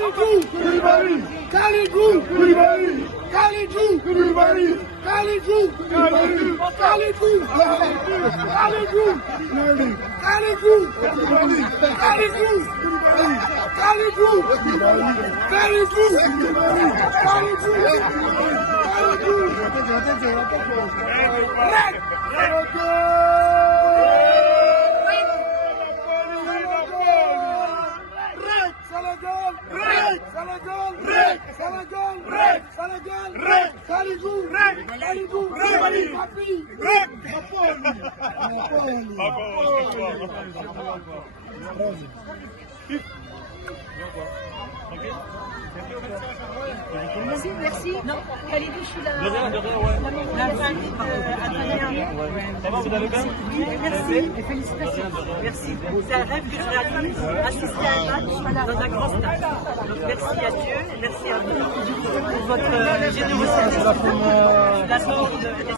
Kalidou Koulibaly, Kalidou Koulibaly, Kalidou Koulibaly, Kalidou Koulibaly, Kalidou Kalidou Kalidou Koulibaly, Kalidou Koulibaly, Kalidou Koulibaly, Kalidou Koulibaly, Kalidou Merci. Non, Khalidou, je suis là. De rien, ouais. La maman à Tania. Ça va, vous allez bien? Merci et félicitations. Merci. C'est un rêve que je réalise, assister à un match dans un grand stade. Donc merci à Dieu et merci à vous pour votre générosité.